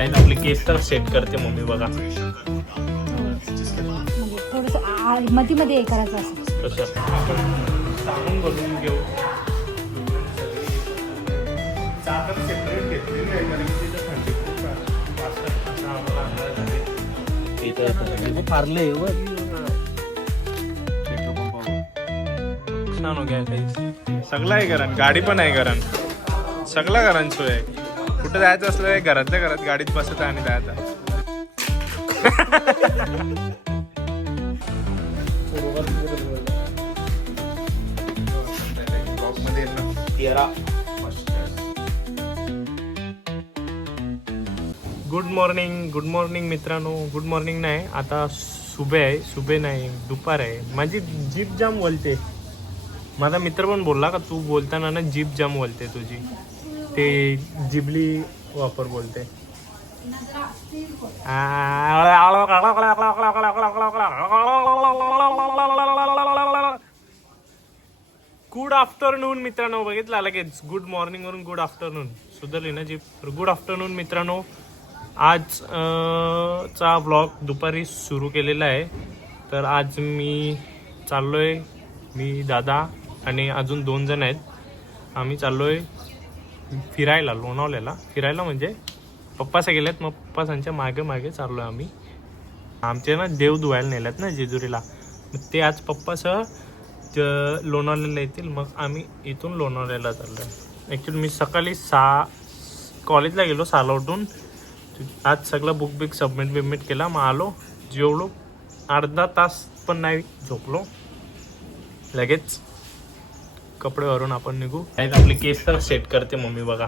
आपले केस तर सेट करते मम्मी बघा. थोडस मध्ये मध्ये हे करायचं असं. कसं आपण सामान बनवून घेऊ. चादर सेपरेट घेतलेली आहे कारण की तिथं थंडी खूप वाजता असं आम्हाला अंदाज आहे. इथं फारले छान हो गया काही सगळं आहे घरात. गाडी पण आहे घरात. सगळं घरात सोय आहे. कुठं जायचं असलं घरातल्या घरात गाडीत बसत आणि जायचं. गुड मॉर्निंग मित्रांनो. गुड मॉर्निंग नाही, आता सुबह आहे. सुबह नाही, दुपार आहे. माझी जीप जाम बोलते. माझा मित्र पण बोलला का तू बोलताना ना जीप जाम बोलते तुझी. ते जिबली वापर बोलते. गुड आफ्टरनून मित्रांनो. बघितलं लगेच गुड मॉर्निंग वरून गुड आफ्टरनून सुधारली ना जीप. गुड आफ्टरनून मित्रांनो. आज चा ब्लॉग दुपारी सुरू केलेला आहे. तर आज मी चाललोय, मी दादा आणि अजून 2 जण आहेत. आम्ही चाललोय फिरायला, लोणावळ्याला. फिरायला म्हणजे पप्पासा गेल्यात, मग पप्पासांच्या मागे मागे चाललोय आम्ही. आमचे ना देव धुवायला नेल्यात ना जेजुरीला. मग ते आज पप्पासह लोणावळ्याला येतील. मग आम्ही इथून लोणावळ्याला चाललोय. ॲक्च्युली मी सकाळी 6 कॉलेजला गेलो 6ला उठून. आज सगळं बुक सबमिट केला. मग आलो, जेवलो, अर्धा तास पण नाही झोपलो. लगेच कपडे वरून आपण निघू. आपले केस तर सेट करते मम्मी बघा.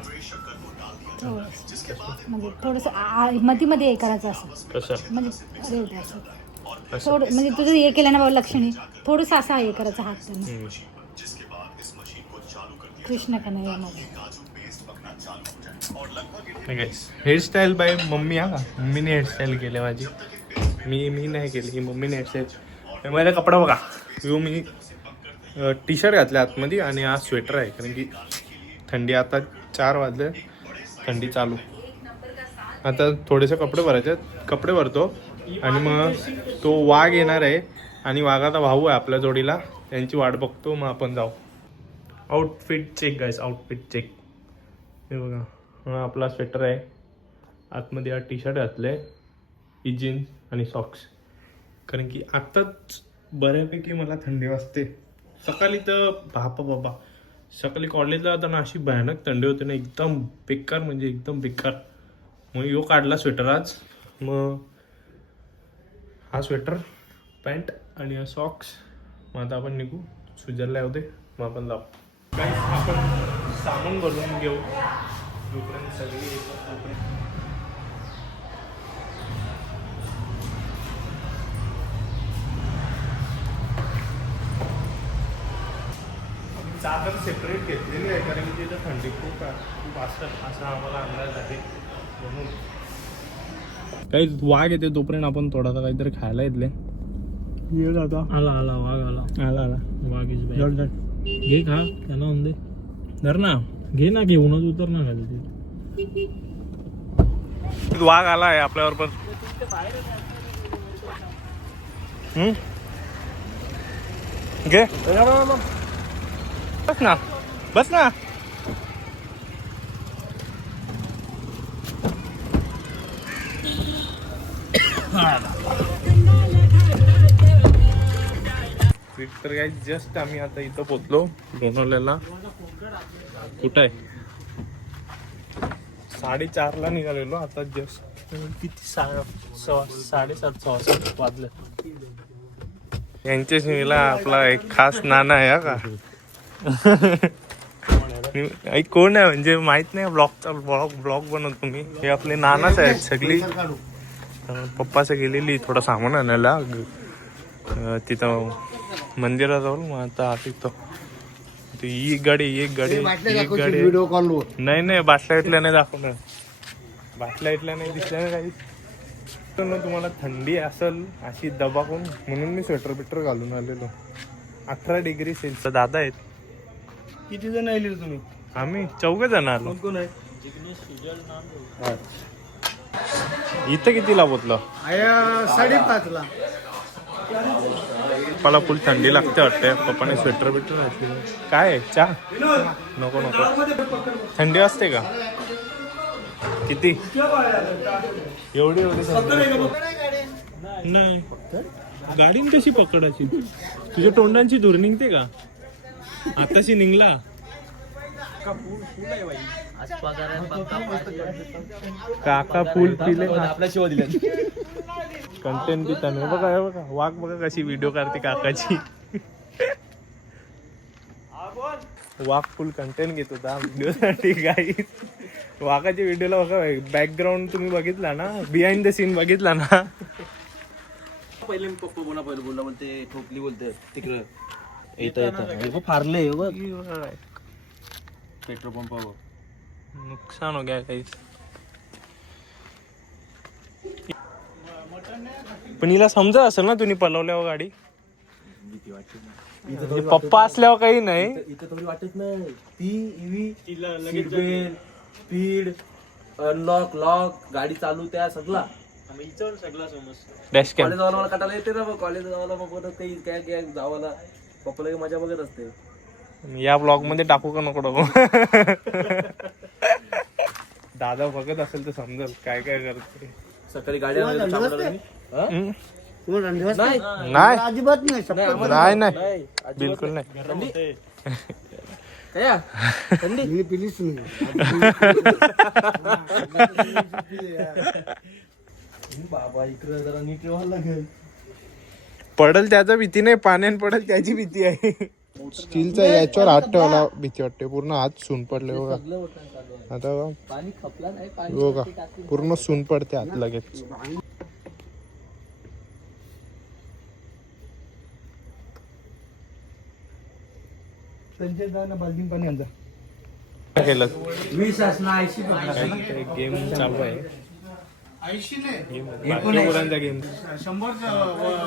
म्हणजे थोडस मध्ये मध्ये हे करायचं असं. कसं म्हणजे अरे होते असं थोडं, म्हणजे तुझं हे केलं ना बाबा लक्षणी थोडंसं असं हे करायचं हात त्यांना. कृष्ण का नाही यामध्ये हेअरस्टाईल बाय मम्मी. हा का मम्मीने हेअरस्टाईल केली माझी. मी नाही केली, मम्मीने हेअरस्टाईल. माझा कपडा बघा. मी टी शर्ट घातले आतमध्ये आणि आज स्वेटर आहे कारण की थंडी. आता 4 वाजले, थंडी चालू. आता थोडेसे कपडे भरायचे, कपडे भरतो आणि मग तो वाघ येणार आहे आणि वाघाचा भाऊ आहे आपल्या जोडीला. त्यांची वाट बघतो, मग आपण जाऊ. आउटफिट चेक गाईस, आउटफिट चेक. हे बघा, हा आपला स्वेटर आहे. आतमध्ये हा टी शर्ट घातलं ही जीन्स आणि सॉक्स. कारण की आत्ताच बऱ्यापैकी मला थंडी वाजते. सकाळी तर बाबा सकाळी कॉलेजला जाताना अशी भयानक थंडी होते ना, एकदम बेकार, म्हणजे एकदम बेकार. मग यो काढला स्वेटर आज. मग हा स्वेटर, पॅन्ट आणि हा सॉक्स. मग आता आपण निघू. स्विजरला होते, मग आपण जाऊ. काही आपण सामान बनवून घेऊ. जोपर्यंत सगळी चादर सेपरेट घेतलेली आहे कारण की तिथं थंडी खूप वाजतात असा आम्हाला अंदाज आहे. म्हणून काही वाघ येते तोपर्यंत आपण थोडासा काहीतरी खायला येतले. ये दादा आला वाघ आला वाघ घे खा त्याला होऊन दे. धर ना, घे ना, घेऊनच उतर ना खाली. वाघ आला आहे आपल्यावर पण. घे बस ना. तर काय जस्ट आम्ही आता इथं पोचलो लोणावळ्याला. कुठं आहे? 4:30ला निघालेलो. आता जस्ट किती 7:30 वाजले. यांच्या शिमीला आपला एक खास नाना आहे का. कोण आहे म्हणजे माहित नाही. ब्लॉग बनवतो मी. हे आपले नानाच आहेत सगळी. पप्पाचं गेलेली थोडं सामान आणायला तिथं मंदिराजवळ. मग आता तिथं एक गाडी नाही बाटल्या इथल्या नाही दाखवणार. बाटल्या इथल्या नाही दिसल्या ना काही. तुम्हाला थंडी असेल अशी दबाकून, म्हणून मी स्वेटर बिटर घालून आलेलो. 18 डिग्री सेल्सिअस. दादा आहेत. किती जण आले तुम्ही? आम्ही 4 जण आलो. कोण आहे? इथं कितीला पोचलं? 5:30ला. पप्पाला फुल थंडी लागते वाटते. पप्पाने स्वेटर बिटर घातली. काय आहे? चहा नको नको. थंडी वाजते का? किती? एवढी नाही. गाडीन कशी पकडायची? तुझ्या तोंडांची धूर निघते का? आताशी निघला. काका फुल पिले. आपल्या शिवा दिल्या. कंटेंट देता नाही. बघा वाघ बघा कशी व्हिडिओ काढते काकाची. वाघ फुल कंटेंट घेत होता व्हिडिओ साठी. काही वाघाच्या व्हिडिओला बघा बॅकग्राऊंड तुम्ही बघितला ना, बिहाइंड द सीन बघितला ना. पहिले पप्पा बोलला बोलते ठोकली बोलते तिकडं येतं फारले पेट्रोल पंपावर. नुकसान हो गया काही. पण हिला समजत असेल ना तुम्ही पलवल्यावर गाडी. म्हणजे पप्पा असल्यावर काही नाही. इथं थोडी वाटत नाही. ती स्पीड अनलॉक लॉक गाडी चालू त्या सगळा डॅश कॅम. कॉलेज जावाला मला कटायला येते ना. मग कॉलेज जावाला मग बोलत काही काय जावाला पप्पाला मजा बघत असते. या ब्लॉग मध्ये टाकू का नको टाकू? दादा बघत असेल तर समजेल काय काय करते. सकाळी गाड्या नाही अजिबात नाही. नाही नाही बिलकुल नाही. मी पिलीच नाही. बाबा इकडे जरा नीट व्हायला लागेल. पडल त्याचा भीती नाही, पाण्यात पडल त्याची भीती आहे. स्टीलचा याच्यावर हात ठेवला भीती वाटते. पूर्ण हात सून पडले बघा. आता पाणी खपला नाही. बघा पूर्ण सून पडते हात लगेच. संजय दादा बाल्टीन पाणी आणजा. केलं 20 असणार 80 गेम चालू आहे. 80 नाही बाकी मुलांचा गेम. 100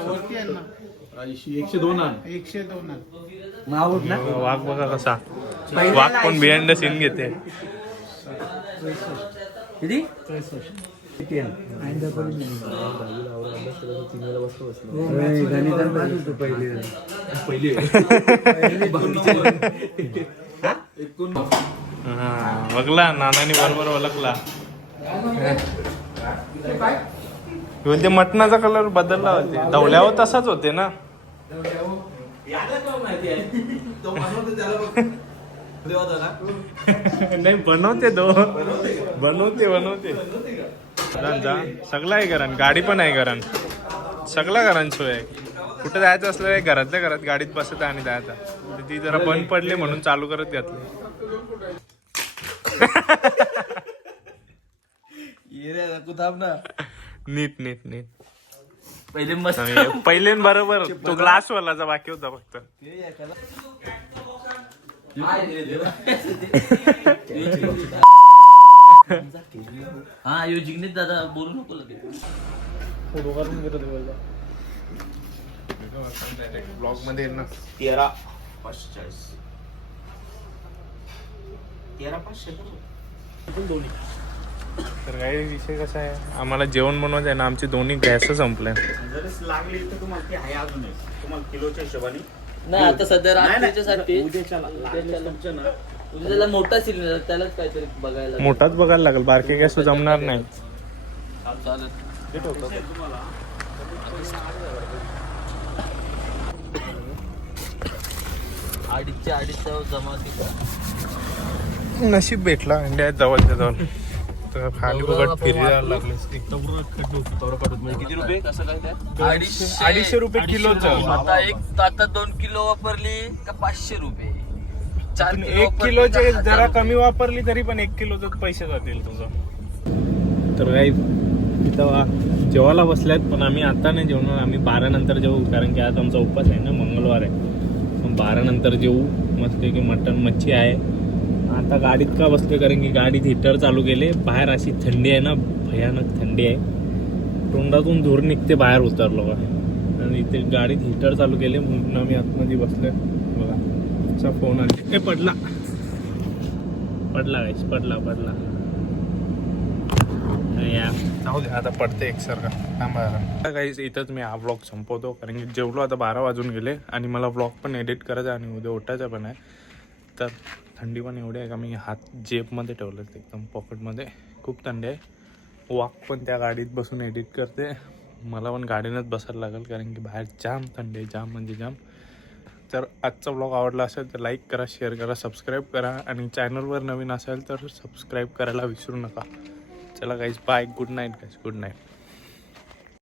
वरती आहे ना. 102 आण. 102 वाघ बघा कसा. वाघ पण बिहाइंड द सीन घेते. किती? बघला नानानी बरोबर ओळखला. ते मटणाचा कलर बदलला होते. धवल्यावर तसाच होते ना. नाही बनवते सगळं आहे घरान. गाडी पण आहे घरान. सगळं घरान सोय आहे. कुठे जायचं असलं घरातल्या घरात गाडीत बसत आणि जायचं. ती जरा बंद पडली म्हणून चालू करत घातली. नीट पहिले मस्त पहिले बरोबर तो ग्लास वालाचा बाकी होता फक्त. हा यो जिग्नेश दादा बोलू नको लगेच. ब्लॉग मध्ये ना 13,540 तर काही विषय कसा आहे, आम्हाला जेवण बनवायचं आहे ना. आमचे दोन्ही गॅस संपले. लागली तर तुम्हाला ती आहे अजून तुम्हाला किलोच्या हिशोबाने. नाही आता सध्या रात्रीच्यासाठी उद्याला मोठा सिलेंडर त्यालाच काहीतरी बघायला मोठाच बघायला लागेल. बारके गॅस जमणार नाही. चालेल. अडीचच्या जमा नशीब भेटला. इंडिया जवळच्या जवळ. तर खाली बघत फिरायला लागले. किती रुपये कसं काय त्या 250 रुपये किलोचं. आता 2 किलो वापरली का 500 रुपये. 1 किलोचे जरा कमी वापरली तरी पण 1 किलोचे पैसे जातील तुझं. तर काही इथं जेवायला बसल्यात. पण आम्ही आता नाही जेवणार. आम्ही 12 नंतर जेवू. कारण की आज आमचा उपवास आहे ना, मंगळवार आहे. 12 नंतर जेवू. मस्त की मटण मच्छी आहे. आता गाडीत का बसतोय कारण की गाडीत हीटर चालू केले. बाहेर अशी थंडी आहे ना, भयानक थंडी आहे. तोंडातून धूर निघते बाहेर उतरलो का. आणि इथे गाडीत हीटर चालू केले म्हणून आम्ही आतमध्ये बसलोय. बघा असा फोन आला. पडला गाईस, पडला या जाऊ दे आता पडते एकसारखा थांबा काहीच इथंच मी हा व्लॉग संपवतो कारण की जेवलो आता 12 वाजून गेले आणि मला व्लॉग पण एडिट करायचा आणि उद्या उठायचं पण आहे. तर थंडी पण एवढी आहे का मी हात जेबमध्ये ठेवलं एकदम पॉकेटमध्ये. खूप थंडी आहे. वॉक पण त्या गाडीत बसून एडिट करते. मला पण गाडीनंच बसायला लागेल कारण की बाहेर जाम थंडी आहे, जाम म्हणजे जाम. तर आजचा व्लॉग आवडला असेल तर लाईक करा, शेअर करा, सबस्क्राईब करा आणि चॅनलवर नवीन असेल तर सबस्क्राईब करायला विसरू नका. चला guys bye, good night guys, good night.